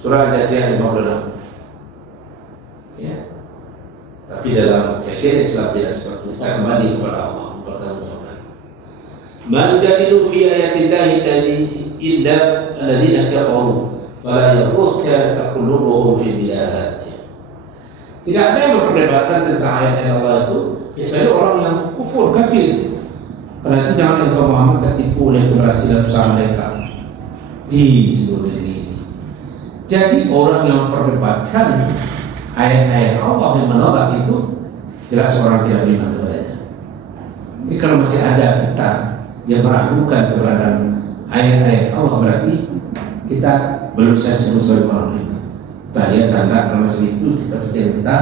Surah Al-Jasiyah 56. Ya. Tapi dalam keyakinan Islam tidak seperti itu. Kita kembali kepada Allah mempertanggungjawabkan. Man jadilu fi ayatillahi illa alladziina kafaru fala yaghurka taqallubuhum fil bilad. Tidak ada yang memperdebatkan tentang ayat-ayat Allah itu kecuali orang yang kufur, kafir. Karena itu jangan engkau Muhammad tertipu oleh keberhasilan usaha mereka di seluruh negeri ini. Jadi orang yang memperdebatkan ayat-ayat Allah yang menolak itu jelas orang tidak beriman kepadanya. Ini kalau masih ada kita yang meragukan keberadaan ayat-ayat Allah, berarti kita belum saya sebut sebagai orang beriman. Kita lihat tanda kalau masih itu kita,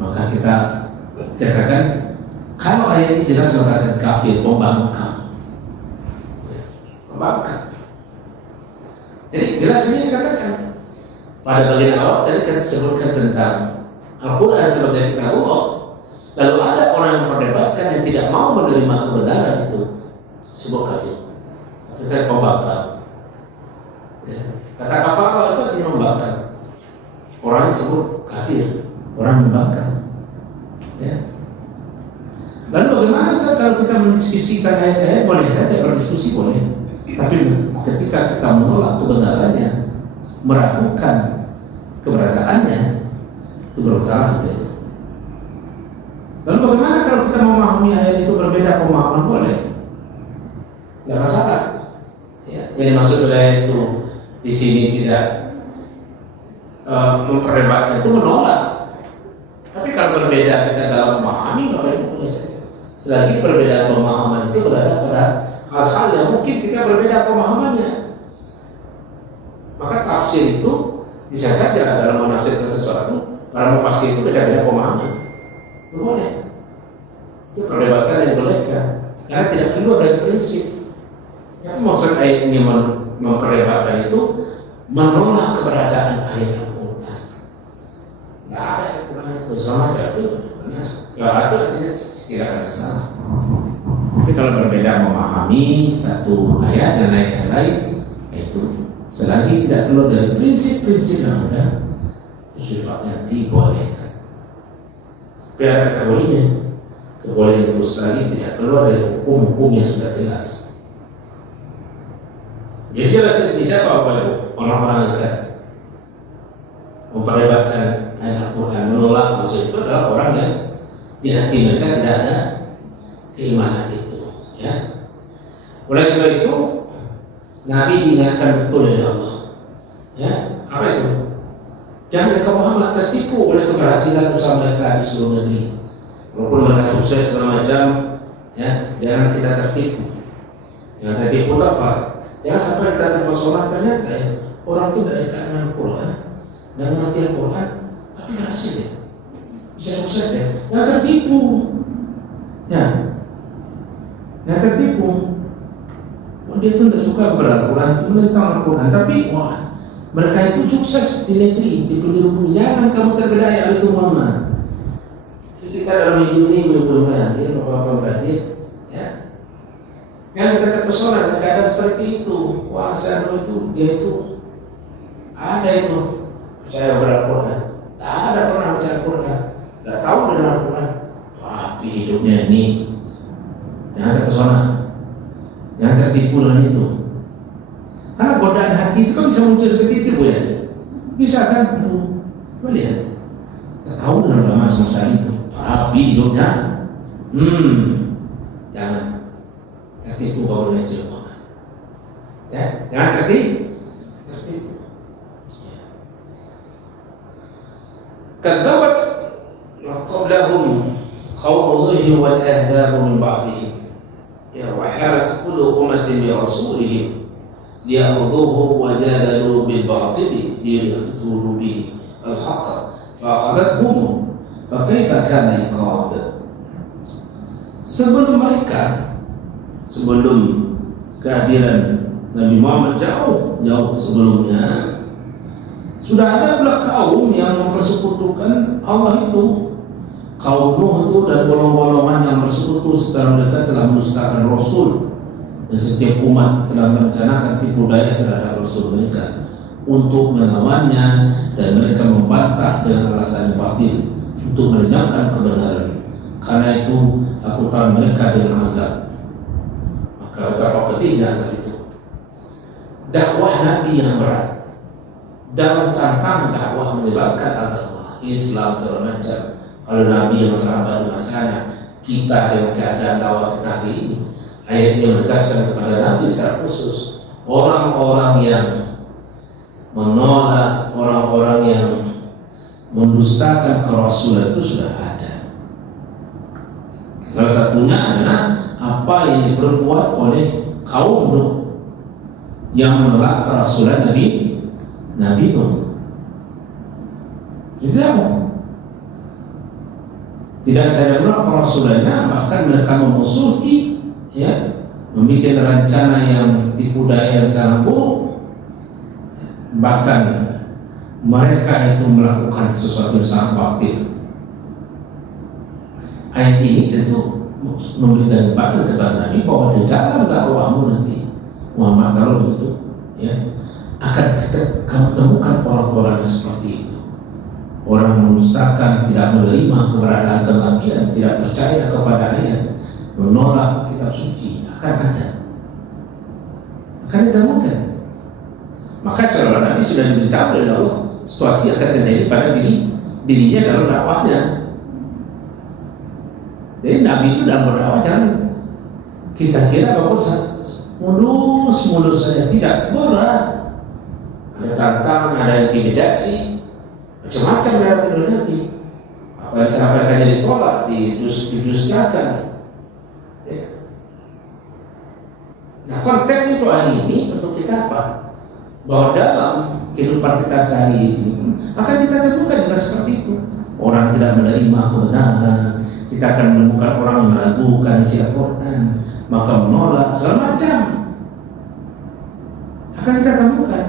maka kita katakan kalau ayat ini jelas mengatakan kafir, membangkang. Jadi jelas ini dikatakan pada bagian awal tadi kita sebutkan tentang Al-Quran sebagai kitab Allah. Lalu ada orang yang memperdebatkan yang tidak mau menerima kebenaran itu, sebut kafir. Kita membangkang. Ya. Kata kafir itu artinya membangkang. Orang disebut kafir, orang membangkang. Ya. Lalu bagaimana Ustaz kalau kita mendiskusikan ayat-ayat? Boleh saja berdiskusi, boleh. Tapi ketika kita menolak kebenarannya, meragukan keberadaannya, itu bersalah gitu. Lalu bagaimana kalau kita memahami ayat itu berbeda pemahaman? Boleh, nggak masalah. Ya, yang dimaksud oleh ayat itu di sini tidak memperdebatkan, itu menolak. Tapi kalau berbeda kita dalam memahami, maka itu boleh saja. Selagi perbedaan pemahaman itu berada pada hal-hal yang mungkin kita berbeda pemahamannya, maka tafsir itu bisa saja dalam menafsirkan sesuatu para mufassir itu beda-beda pemahaman. Itu boleh. Itu perdebatan yang bolehkan karena tidak keluar dari prinsip. Tapi maksud ayat ini memperdebatkan itu menolak keberadaan ayat Al-Quran. Tidak ada Al-Quran itu sama saja itu benar. Kalau ada artinya tidak ada salah. Tapi kalau berbeda memahami satu ayat dan ayat yang lain, itu selagi tidak keluar dari prinsip-prinsip yang ada, itu sifatnya dibolehkan. Tapi ada kategorinya. Kebolehan itu selagi tidak keluar dari hukum-hukum yang sudah jelas. Jadi jelas bisa Bapak Ibu, orang-orang yang akan memperdebatkan ayat Al-Quran, menolak maksud itu adalah orang yang di hati mereka tidak ada keimanan itu, ya. Oleh sebab itu Nabi diingatkan betul oleh Allah, ya. Apa itu? Jangan mereka Muhammad tertipu oleh keberhasilan usaha mereka di seluruh negeri. Walaupun mereka sukses segala macam, ya, jangan kita tertipu. Yang tertipu itu apa? Jangan sampai kita terpesona ternyata ya, orang itu dari kalangan Quran dan mengerti Al-Quran, tapi berhasil ya, bisa sukses ya. Yang tertipu, ya, yang tertipu. Dia itu tidak suka kepada Al-Quran, itu menentang Al-Quran, tapi wah, mereka itu sukses di negeri, di penjuru. Jangan kamu terbedaya oleh itu Muhammad. Jadi kita dalam hidup ini belum hadir, bapak-bapak hadir, ya. Yang kita terpesona dengan keadaan seperti itu. Wah, saya itu dia itu ada itu percaya kepada Al-Quran, tak ada pernah baca Al-Quran, tak tahu dengan Al-Quran, tapi hidupnya ini jangan terpesona, jangan tertipu dengan itu. Karena godaan hati itu kan bisa muncul seperti itu, Bu ya. Bisa kan? Boleh ya. Tak tahu dengan agama sama sekali itu, tapi hidupnya jangan tertipu kalau dengan ilmu. Ya, jangan tertipu. Kadzabat qablahum qaum Nuh wal ahzab min ba'dihim. Ya, wa harat kullu ummatin bi rasulihim liyakhudhuhu wa jadalu bil batil liyudhilu bihi al-haqq fa akhadathum fa kaifa kana iqab. Sebelum kehadiran Nabi Muhammad jauh sebelumnya sudah ada pula kaum yang mempersekutukan Allah itu. Kaum Nuh itu dan golongan-golongan yang bersekutu setelah mereka telah mendustakan Rasul, dan setiap umat telah merencanakan tipu daya terhadap Rasul mereka. untuk melawannya, dan mereka membantah dengan alasan batil untuk melenyapkan kebenaran. Karena itu aku tahu mereka dengan azab. Maka betapa pedihnya azab itu. Dakwah Nabi yang berat dalam tantangan dakwah menyebarkan agama Islam segala macam. Kalau Nabi yang sahabat di masanya, kita dengan keadaan dakwah kita hari ini, ayat ini menegaskan kepada Nabi secara khusus, orang-orang yang menolak, orang-orang yang mendustakan kerasulan itu sudah ada. Salah satunya adalah apa yang diperbuat oleh kaum Nuh yang menolak kerasulan Nabi Nuh. Tidak saja menolak kerasulannya, bahkan mereka memusuhi, ya, membuat rencana yang tipu daya yang sangat buruk. Bahkan mereka itu melakukan sesuatu yang sangat batil. Ayat ini tentu memberikan batil kepada Nabi bahwa di dalam dakwahmu nanti Muhammad kalau begitu, ya, akan kamu temukan orang-orang yang seperti itu. Orang mendustakan, tidak menerima keberadaan kenabian, tidak percaya kepada ayat, menolak kitab suci, akan ada, akan ditemukan. Maka seorang Nabi sudah diberitahu oleh Allah situasi akan terjadi pada dirinya dalam dakwahnya. Jadi Nabi itu dalam berdakwah jangan kita kira bahwa mulus saja, tidak, berat. Ada tantangan, ada intimidasi, macam-macam dalam hidup Nabi. Apa yang disampaikannya ditolak, didustakan. Ya. Nah, konteks itu hari ini untuk kita apa? Bahwa dalam kehidupan kita sehari ini akan kita temukan juga seperti itu. Orang tidak menerima kebenaran, kita akan menemukan orang yang meragukan isi Al-Quran, maka menolak segala macam. Akan kita temukan.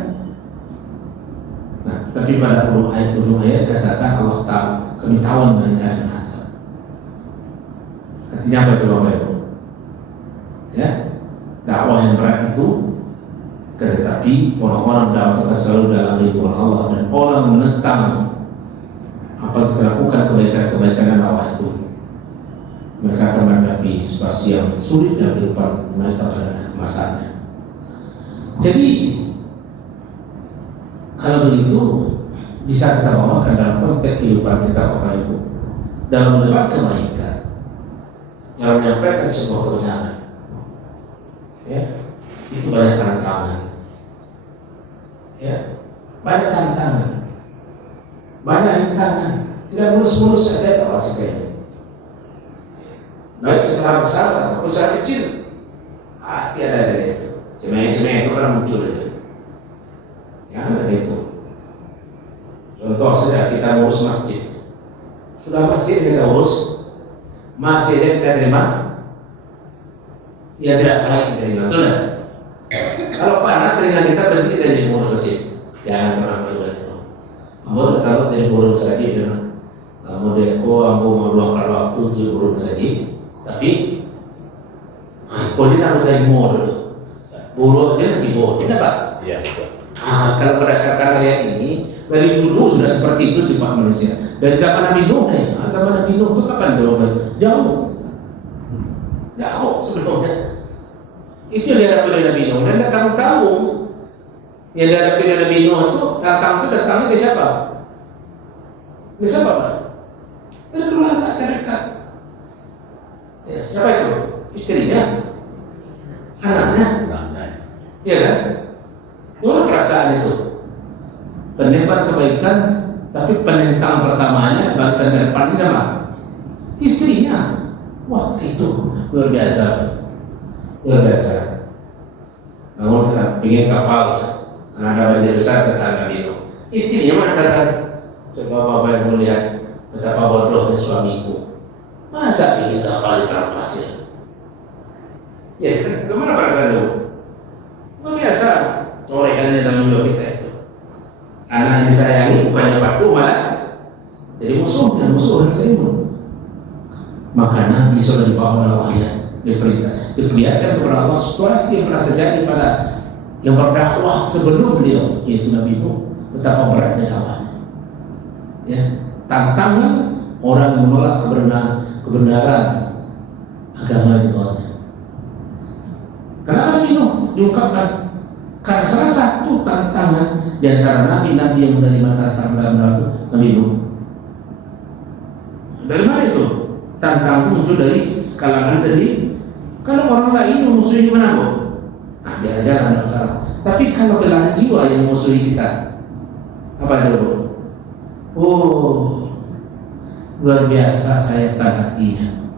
Nah, tapi pada ujung ayat katakan Allah tahu kemitahuan mereka dengan asal. Artinya apa itu Bapak Ibu? Ya, dakwah yang berat itu, tetapi orang-orang dakwah selalu dalam lingkungan Allah, dan orang menentang apa yang kita lakukan kebaikan-kebaikan dakwah itu, mereka akan menghadapi situasi yang sulit dalam kehidupan mereka pada masanya. Jadi kalau begitu bisa kita bawakan dalam konteks kehidupan kita Bapak Ibu, dalam menyebar kebaikan, dalam menyampaikan sebuah kebenaran. Ya, itu banyak tantangan. Ya, banyak tantangan, banyak rintangan. Tidak mulus-mulus saja dakwah kita ini. Baik secara besar ataupun secara kecil, pasti ada saja itu. Cemeh-cemeh itu kan muncul aja. Jangan ada itu. Contoh saja kita urus masjid. Sudah masjid kita urus, masjidnya kita terima, ya tidak baik kita terima, betul tak? Kalau panas telinga kita berarti kita jadi urus masjid. Jangan pernah berbuat itu. Ambo kalau jadi urus masjid, ambo deko, ambo mau luangkan waktu untuk urus masjid. Tapi kalau kita harus jadi modal, buruk dia nanti bodoh, tidak Pak? Iya. Kalau berdasarkan ayat ini, dari dulu sudah seperti itu sifat manusia. Dari zaman Nabi Nuh, zaman Nabi Nuh itu kapan jawaban? Jauh sebelumnya. Itu yang dihadapi oleh Nabi Nuh. Dan kamu tahu, yang dihadapi oleh Nabi Nuh itu, tantang itu datangnya dari siapa? Dari siapa Pak? Dari keluarga terdekat. Ya, siapa itu? Istrinya, anaknya, ya kan? Mana perasaan itu? Penebar kebaikan, tapi penentang pertamanya bangsa ke depan ini apa? Istrinya. Wah, itu luar biasa, luar biasa. Namun ingin kapal, karena ada banjir besar kata Nabi Nuh. Istrinya mengatakan, coba Bapak yang melihat betapa bodohnya suamiku. Masa bikin kapal di perang pasir? Ya kan, kemana perasaan itu? Luar biasa torehannya dalam jiwa kita itu. Anak yang disayangi bukannya patuh, malah jadi musuh dan seribu. Maka Nabi sudah dibawa oleh Allah, diperintah, diperlihatkan kepada Allah situasi yang pernah terjadi pada yang berdakwah sebelum beliau, yaitu Nabi Nuh, betapa beratnya dakwahnya. Ya, tantangan orang yang menolak kebenaran agama di bawahnya. Kenapa Nabi Nuh diungkapkan? Karena salah satu tantangan di antara nabi-nabi yang menerima tantangan Nabi Nuh. Dari mana itu? Tantangan itu muncul dari kalangan sendiri. Kalau orang lain memusuhi gimana kok? Biar aja, ada masalah. Tapi kalau belahan jiwa yang memusuhi kita, apa itu? Oh, luar biasa saya hatinya.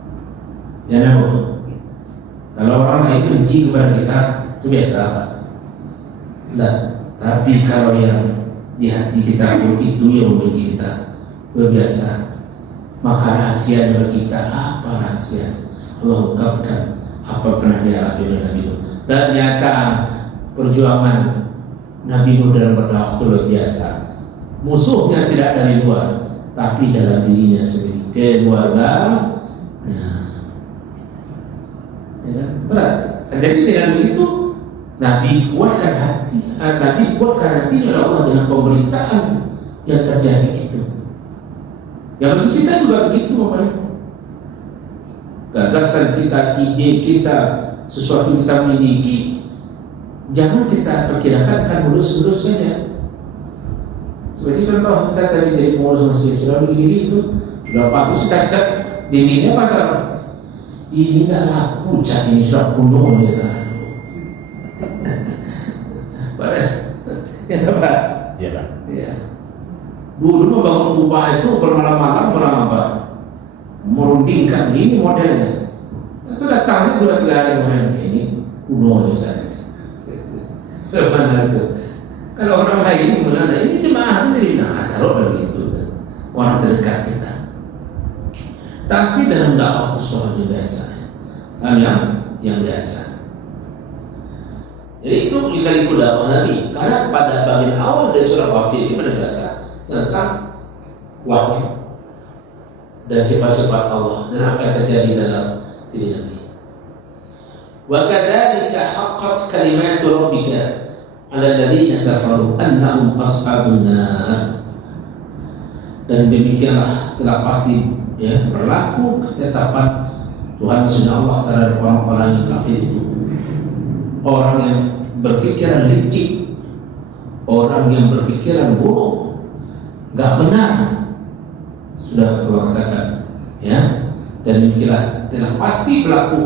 Ya nabo. Kalau orang lain benci kepada kita, itu biasa apa? Nah, tapi kalau yang di hati kita itu yang membenci kita, luar biasa. Maka rahasia bagi kita apa rahasia? Allah ungkapkan apa pernah dialami oleh Nabi Nuh. Ternyata perjuangan Nabi Nuh dalam berdakwah itu luar biasa. Musuhnya tidak dari luar, tapi dalam dirinya sendiri, keluarga. Ya, berat. Jadi dengan begitu Nabi kuatkan hati oleh Allah dengan pemberitaan yang terjadi itu. Yang bagi kita juga begitu, Bapak. Gagasan kita, ide kita, sesuatu kita miliki, jangan kita perkirakan akan mulus-mulus saja. Seperti contoh kita tadi dari pengurus masjid sudah begini itu sudah bagus, kita cat dindingnya patah. Ini tidak laku, cat ini sudah kuno ya kan. Baras, ya Pak. Iya Pak. Ya. Dulu membangun kubah itu bermalam-malam orang apa? Merundingkan ini modelnya. Itu datangnya 2-3 hari modelnya ini kuno saja. Mana itu? Kalau orang lain menanya ini jemaah sendiri, nah kalau begitu orang terdekat kita. Tapi dalam dakwah itu soalnya biasa, yang biasa. Jadi itu lika-liku dakwah Nabi. Karena pada bagian awal dari surah Ghafir ini menegaskan tentang wahyu dan sifat-sifat Allah dan apa yang terjadi dalam diri Nabi. Wa kadzalika haqqat kalimatu rabbika 'ala alladziina kafaru annahum ashabun nar. Dan demikianlah telah pasti berlaku ketetapan Tuhan Subhanahu Allah terhadap orang-orang yang kafir itu. Orang yang berpikiran licik, orang yang berpikiran buruk, enggak benar, sudah Allah katakan, ya. Dan demikianlah telah pasti berlaku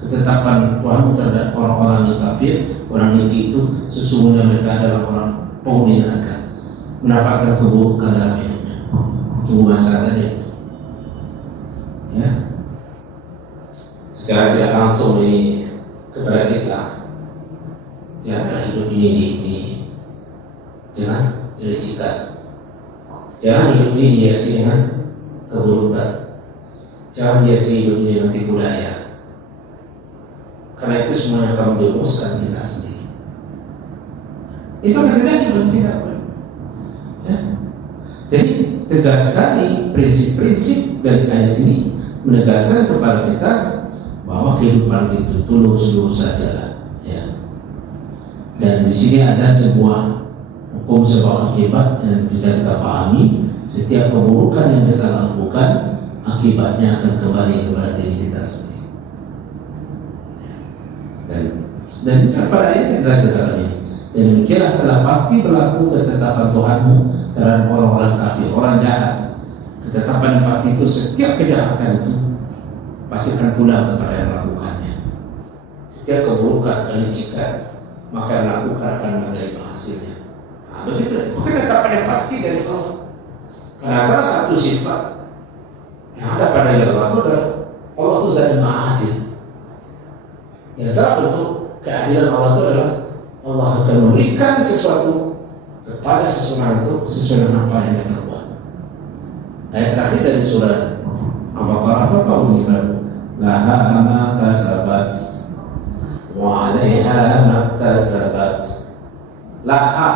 ketetapan Tuhan terhadap orang-orang yang kafir, orang licik itu sesungguhnya mereka adalah orang penghuni neraka, mendapatkan keburukan dalam hidupnya. Tunggu masa saja, ya. Secara tidak langsung ini kepada kita, ya, hidup ini diisi dengan kelicikan. Jangan hidup ini dihiasi dengan keburukan. Jangan hiasi hidup ini dengan tipu daya. Karena itu semuanya akan menjerumuskan kita sendiri. Itu akan terjadi bagi kita, ya. Jadi tegas sekali prinsip-prinsip dari ayat ini menegaskan kepada kita bahwa kehidupan itu tulus saja, ya. Dan di sini ada sebuah hukum sebab akibat yang bisa kita pahami. Setiap keburukan yang kita lakukan, akibatnya akan kembali kepada diri kita sendiri. Dan pada ayat kita sekarang ini, dan demikianlah telah pasti berlaku ketetapan Tuhanmu terhadap orang-orang kafir, orang jahat. Ketetapan yang pasti itu setiap kejahatan itu pasti akan pulang kepada yang melakukannya. Setiap keburukan, kelicikan, maka yang melakukan akan menerima hasilnya. Begitu, ketetapan yang pasti dari Allah. Karena salah satu sifat yang ada pada Allah itu adalah Allah itu zat yang maha adil. Yang salah bentuk keadilan Allah itu adalah Allah akan memberikan sesuatu kepada seseorang itu sesuai dengan apa yang dia perbuat. Ayat terakhir dari surah Al-Baqarah itu apa bunyinya? Laha ma kasabat wa 'alaiha ma kasabat. Laha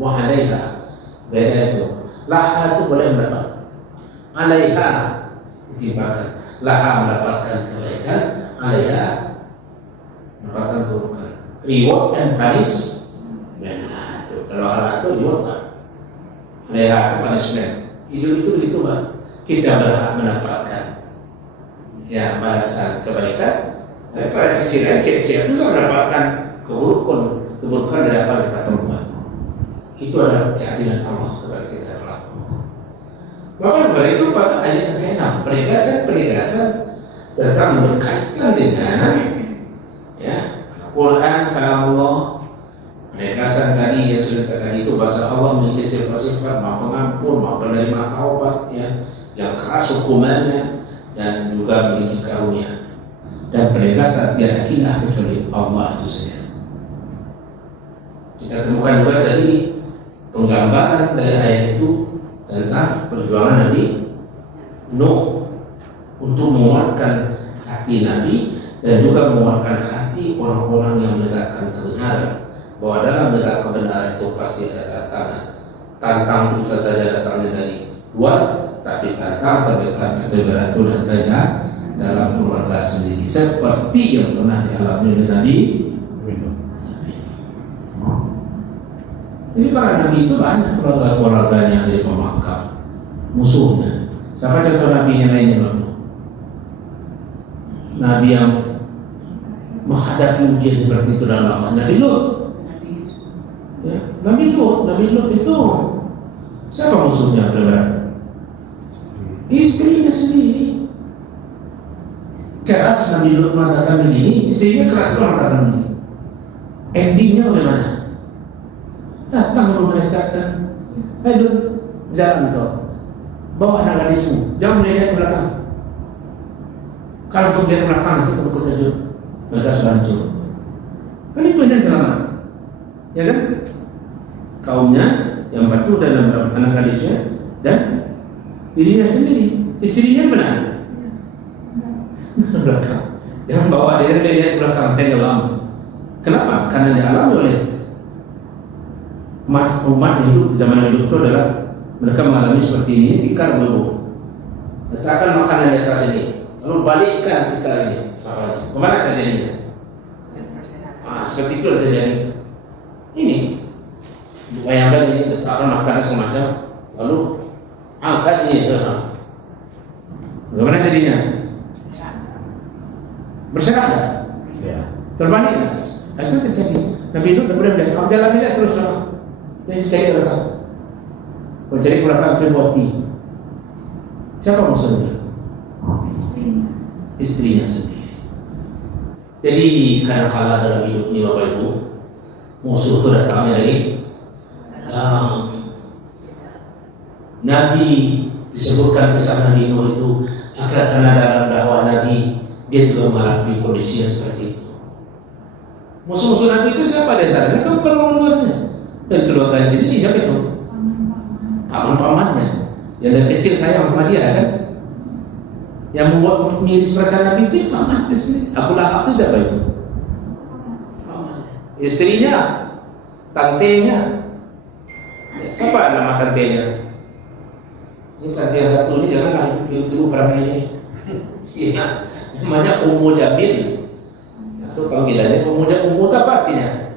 wa 'alaiha. Beda itu. Laha itu boleh mendapat, 'alaiha ditimpakan. Laha mendapatkan kebaikan, 'alaiha mendapatkan keburukan. reward and punishment. Nah, itu. Kalau Allah itu reward Pak, rehat atau punishment. Hidup itu Pak, kita berhak mendapatkan ya balasan kebaikan. Tapi pada sisi lain siap-siap juga mendapatkan keburukan dari apa yang kita perbuat. Itu adalah keadilan Allah kepada kita melakukan. Bahkan dari itu pada ayat yang ke-6 penegasan tentang berkaitan dengan ya Al-Quran, kalam Allah. Penegasan tadi yang sudah tadi itu bahasa Allah memiliki sifat-sifat Maha Pengampun, Maha Penerima taubat ya, yang keras hukumannya dan juga memiliki karunia. Dan penegasan tiada ilah kecuali Allah itu saja. Kita temukan juga tadi penggambaran dari ayat itu tentang perjuangan Nabi Nuh untuk menguatkan hati Nabi dan juga menguatkan hati orang-orang yang menegakkan kebenaran. Bahwa dalam menegak kebenaran itu pasti ada tantangan. Tantang itu bisa saja datangnya dari luar, tapi tantang terdekat kebenaran itu ada dalam keluarga sendiri, seperti yang pernah dialami oleh Nabi. Jadi para nabi itu banyak keluarga-keluarganya yang jadi pemakar musuhnya. Siapa contoh nabi yang lainnya Bang? Nabi yang menghadapi ujian seperti itu dalam Nabi Lut. Ya, Nabi Lut itu siapa musuhnya benar-benar? Istrinya sendiri. Keras Nabi Lut mengatakan begini, istrinya keras pula mengatakan begini. Endingnya bagaimana? Datang mereka kan, ayo jalan kau, bawa anak gadismu, jangan melihat ke belakang. Kalau kau melihat ke belakang nanti kamu terkejut, mereka sudah hancur. Kan itu yang selamat, ya kan? Kaumnya yang batu dalam anak gadisnya dan dirinya sendiri, istrinya benar. Belakang, jangan bawa dia lihat ke belakang, tenggelam. Kenapa? Karena dialami oleh umat hidup di zaman hidup itu adalah mereka mengalami seperti ini, tikar dulu, letakkan makanan di atas ini, lalu balikkan tikar ini, kemana terjadinya? Seperti itu terjadi. Ini, bayangkan ini letakkan makanan semacam, lalu angkat ini, bagaimana jadinya? Berserakan, terbalik. Itu terjadi. Nabi Nuh kemudian bilang, kamu jalan aja terus sama. Yang cari belakang. Kau cari belakang kebuati. Siapa musuhnya? Istrinya sendiri. Jadi kadang-kala dalam hidup ini Bapak Ibu, musuh itu datangnya dari Nabi disebutkan kisah Nabi Nuh itu karena dalam dakwah Nabi dia juga mengalami kondisi yang seperti itu. Musuh-musuh Nabi itu siapa di antaranya? Kamu kalau luarnya. Dan keluarga sendiri siapa itu? Paman-pamannya yang dari kecil sayang sama dia kan? Yang membuat miris perasaan Nabi itu paman itu sendiri. Abu Lahab itu siapa itu? Istrinya, tantenya. Ya, siapa nama tantenya? Ini tante yang satu ini janganlah tiru-tiru perangai ini. Iya, namanya Ummu Jamil. Itu panggilannya Ummu apa artinya?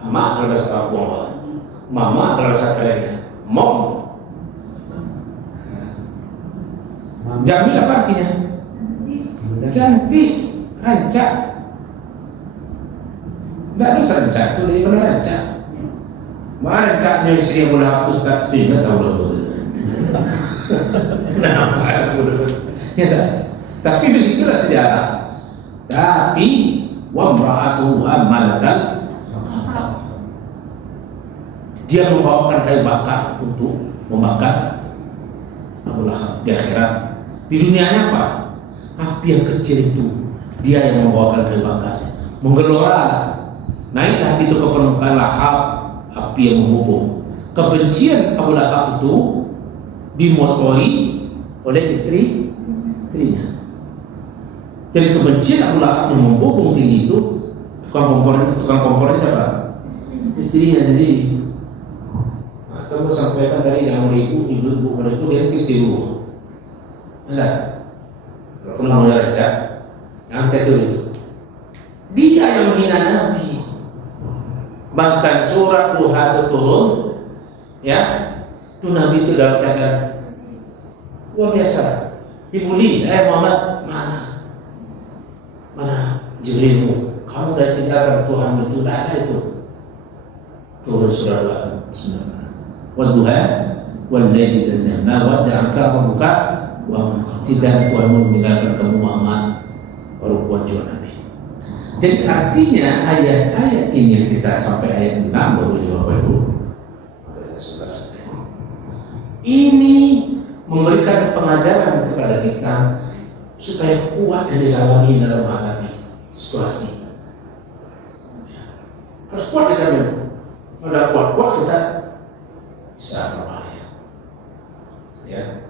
Mama kalau bahasa Papua, mama kalau bahasa kerennya, mom. Jamil apa artinya? Cantik, rancak. Tidak harus rancak, itu lebih benar rancak. Mana rancaknya istri yang boleh hapus tak itu, tidak tahu dulu. Kenapa? Ya, tapi begitulah sejarah. Tapi wamra'atu amalatan, dia membawakan kayu bakar untuk membakar Abu Lahab di akhirat. Di dunianya apa? Api yang kecil itu dia yang membawakan kayu bakar, menggelora, naik api itu ke permukaan Lahab, api yang membubung. Kebencian Abu Lahab itu dimotori oleh istrinya. Jadi kebencian Abu Lahab yang membubung tinggi itu tukang komponen siapa? Istrinya sendiri. Atau sampaikan tadi yang ibu-ibu mereka dia tiru. Enggak. Kalau mau rancak, yang tiru itu. Dia yang menghina Nabi. Bahkan surat Duha itu turun, ya, itu Nabi itu dalam keadaan luar biasa, dibully. Muhammad, mana Jibrilmu? Kamu udah tinggalkan Tuhanmu itu, tidak ada itu. Turun surah Duha. Wadduha wallaili idza saja, ma wadda'aka rabbuka wa ma qala. Tidak Tuhanmu meninggalkan kamu Muhammad, baru kuat juga Nabi. Jadi artinya ayat-ayat ini yang kita sampai ayat 6 baru ini Bapak Ibu. Ini memberikan pengajaran kepada kita supaya kuat yang dialami dalam menghadapi situasi. Harus kuat kita dulu. Kalau kuat kita bisa berbahaya. Ya.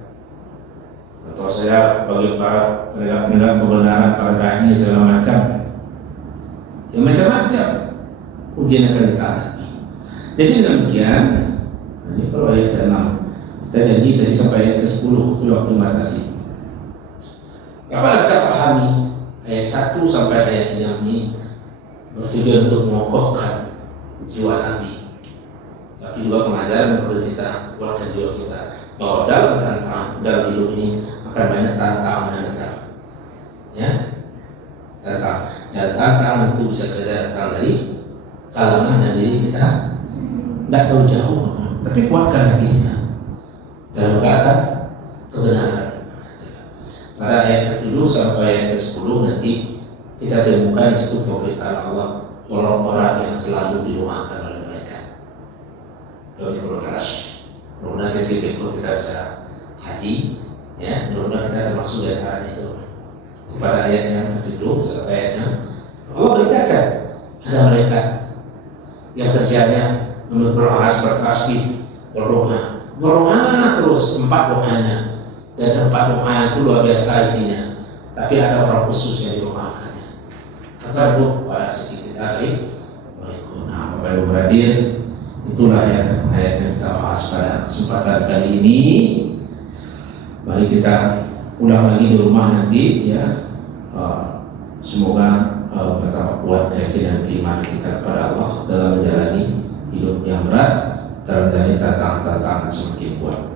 Atau saya bagi para penegak kebenaran, para dai segala macam, yang macam-macam ujian akan kita hadapi. Jadi demikian. Ini kalau ayat ke-6 kita janji tadi sampai ayat ke-10 itu waktu batasi. Apabila kita pahami ayat 1 sampai ayat 6 ini bertujuan untuk mengokohkan jiwa Nabi, tapi juga pengajaran yang perlu kita kuatkan jiwa kita bahwa dalam tantangan dalam hidup ini akan banyak tantangan yang datang, ya, tantangan itu bisa saja datang dari kalangan dan diri kita tidak tahu jauh, tapi kuatkan hati kita dalam kata kebenaran. Pada ayat ke-7 sampai ayat ke-10 nanti kita temukan di situ pemberitaan Allah orang-orang yang selalu didoakan oleh mereka. Mudah-mudahan sesi berikut kita bisa haji, ya, mudah-mudahan kita termasuk di antara itu. Pada ayat yang ke-7 sampai ayat yang Allah beritakan ada mereka yang kerjanya berdoa, bertasbih, berdoa terus 4 doanya, dan 4 doa itu luar biasa isinya. Tapi ada orang khusus yang didoakannya. Maka itu pada sisi kita dari berikut. Nah, Bapak Ibu beradir, itulah ya ayat yang kita bahas pada kesempatan kali ini. Mari kita ulang lagi di rumah nanti, ya. Semoga betapa kuat keyakinan keimanan kita kepada Allah dalam menjalani hidup yang berat, dalam dari tantangan-tantangan semakin kuat.